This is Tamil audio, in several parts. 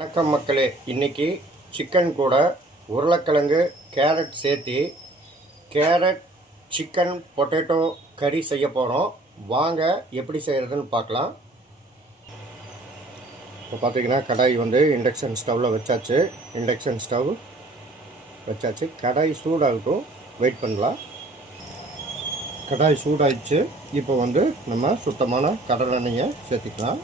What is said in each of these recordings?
வணக்கம் மக்களே. இன்றைக்கி சிக்கன் கூட உருளைக்கிழங்கு கேரட் சேர்த்து கேரட் சிக்கன் பொட்டேட்டோ கறி செய்ய போகிறோம். வாங்க எப்படி செய்கிறதுன்னு பார்க்கலாம். இப்போ பார்த்தீங்கன்னா கடாய் இண்டக்ஷன் ஸ்டவ்வில் வச்சாச்சு. கடாய் சூடாகட்டும், வெயிட் பண்ணலாம். கடாய் சூடாகிடுச்சு. இப்போ நம்ம சுத்தமான கடலெண்ணெயை சேர்த்துக்கலாம்.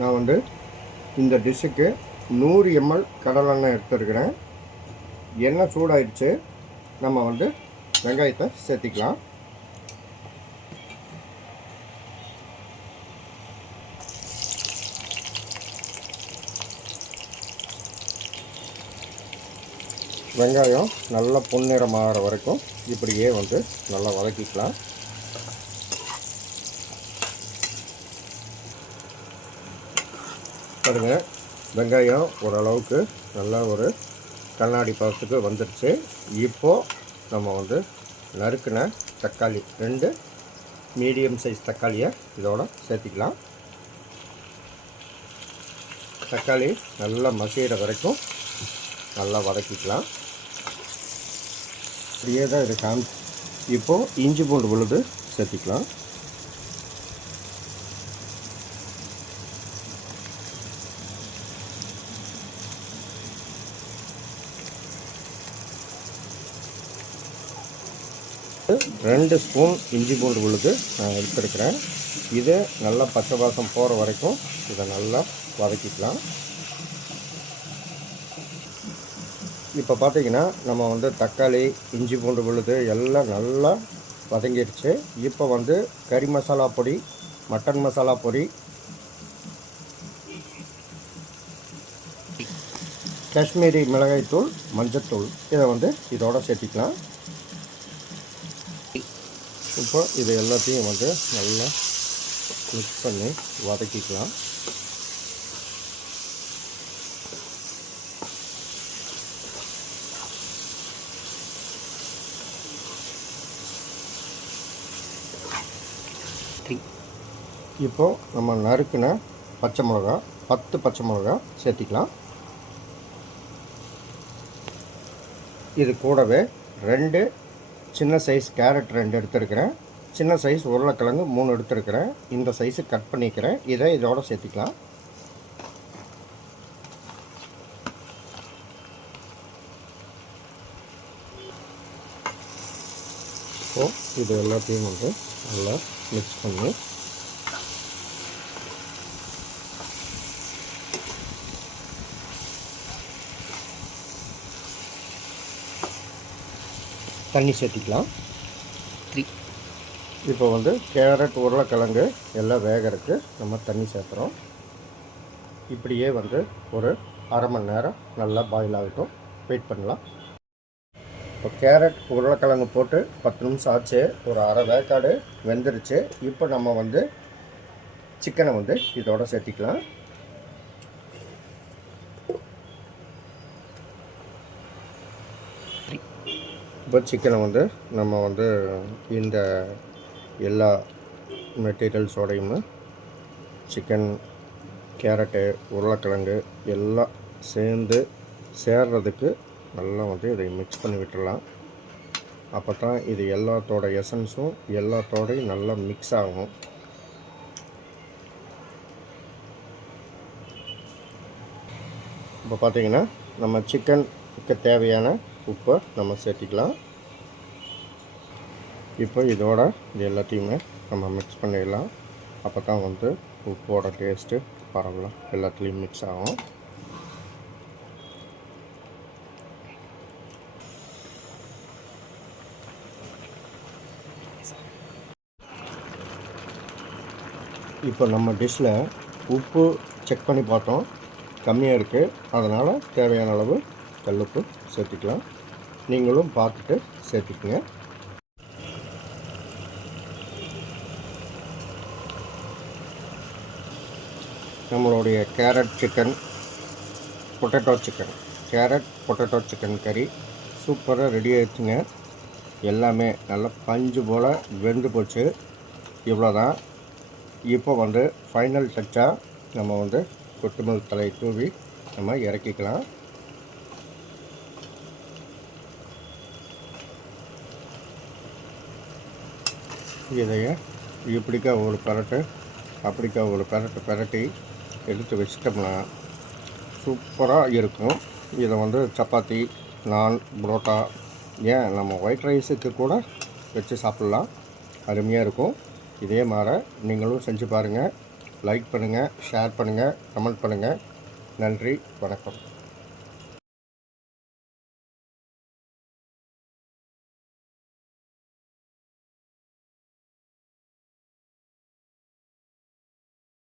நான் இந்த டிஷ்ஷுக்கு 100 ml கடலெண்ணெய் எடுத்துருக்கிறேன். எண்ணெய் சூடாயிடுச்சு. நம்ம வெங்காயத்தை சேர்த்திக்கலாம். வெங்காயம் நல்லா பொன்னிறம் ஆகிற வரைக்கும் இப்படியே நல்லா வதக்கிக்கலாம். பாருங்க, வெங்காயம் ஓரளவுக்கு நல்லா ஒரு கண்ணாடி பதத்துக்கு வந்துடுச்சு. இப்போது நம்ம நறுக்கின தக்காளி 2 மீடியம் சைஸ் தக்காளியை இதோட சேர்த்திக்கலாம். தக்காளி நல்லா மசிகிற வரைக்கும் நல்லா வதக்கிக்கலாம். இப்படியே தான் இது இப்போது இஞ்சி பூண்டு விழுது சேர்த்திக்கலாம். ரெண்டு ஸ்பூன் இஞ்சி பூண்டு விழுது நான் எடுத்துருக்கிறேன். இது நல்லா பச்சை வாசம் போகிற வரைக்கும் இதை நல்லா வதக்கிக்கலாம். இப்போ பார்த்தீங்கன்னா நம்ம தக்காளி இஞ்சி பூண்டு விழுது எல்லாம் நல்லா வதங்கிடுச்சு. இப்போ கறி மசாலா பொடி, மட்டன் மசாலா பொடி, காஷ்மீரி மிளகாய்த்தூள், மஞ்சத்தூள் இதை இதோட சேர்த்திக்கலாம். இப்போ இது எல்லாத்தையும் நல்லா மிக்ஸ் பண்ணி வதக்கிக்கலாம். இப்போ நம்ம நறுக்கின பச்சை மிளகா 10 பச்சை மிளகா சேர்த்திக்கலாம். இது கூடவே 2 சின்ன சைஸ் கேரட் 2 எடுத்துருக்கிறேன். சின்ன சைஸ் உருளைக்கிழங்கு 3 எடுத்துருக்கிறேன். இந்த சைஸு கட் பண்ணிக்கிறேன். இதை இதோட சேர்த்திக்கலாம். ஸோ இது எல்லாத்தையும் நல்லா மிக்ஸ் பண்ணி தண்ணி சேர்த்திக்கலாம். இப்போ கேரட் உருளைக்கிழங்கு எல்லாம் வேகிறதுக்கு நம்ம தண்ணி சேர்த்துறோம். இப்படியே ஒரு அரை மணி நேரம் நல்லா பாயில் ஆகட்டும், வெயிட் பண்ணலாம். இப்போ கேரட் உருளைக்கிழங்கு போட்டு 10 நிமிஷம் ஆச்சு. ஒரு அரை வேக்காடு வெந்துருச்சு. இப்போ நம்ம சிக்கனை இதோட சேர்த்திக்கலாம். இப்போ சிக்கனை நம்ம இந்த எல்லா மெட்டீரியல்ஸோடையும் சிக்கன், கேரட்டு, உருளைக்கிழங்கு எல்லாம் சேர்றதுக்கு நல்லா இதை மிக்ஸ் பண்ணி விட்டுடலாம். அப்போ தான் இது எல்லாத்தோட எசன்ஸும் எல்லாத்தோடையும் நல்லா மிக்ஸ் ஆகும். இப்போ பார்த்திங்கன்னா நம்ம சிக்கனுக்கு தேவையான உப்பை நம்ம சேர்த்திக்கலாம். இப்போ இதோட இது எல்லாத்தையுமே நம்ம மிக்ஸ் பண்ணிடலாம். அப்போ தான் உப்போட டேஸ்ட்டு பரவலாம் எல்லாத்துலேயும் மிக்ஸ் ஆகும். இப்போ நம்ம டிஷ்ஷில் உப்பு செக் பண்ணி பார்த்தோம், கம்மியாக இருக்குது. அதனால் தேவையான அளவு கல்லுப்பு சேர்த்துக்கலாம். நீங்களும் பார்த்துட்டு சேர்த்துக்குங்க. நம்மளுடைய கேரட் பொட்டேட்டோ சிக்கன் கறி சூப்பராக ரெடி ஆகிடுச்சுங்க. எல்லாமே நல்லா பஞ்சு போல் வெந்து போச்சு. இவ்வளோதான். இப்போ வந்து ஃபைனல் டச்சாக நம்ம வந்து கொத்தமல்லி தழையை தூவி நம்ம இறக்கிக்கலாம். இதையே இப்படிக்கா ஒரு பரட்டு அப்படிக்கா ஒரு பரட்டி எடுத்து வச்சிட்டோம்னா சூப்பராக இருக்கும். இதை வந்து சப்பாத்தி, நான், புரோட்டா, ஏன் நம்ம ஒயிட் ரைஸுக்கு கூட வச்சு சாப்பிட்லாம். அருமையாக இருக்கும். இதே மாதிரி நீங்களும் செஞ்சு பாருங்கள். லைக் பண்ணுங்கள், ஷேர் பண்ணுங்கள், கமெண்ட் பண்ணுங்கள். நன்றி, வணக்கம்.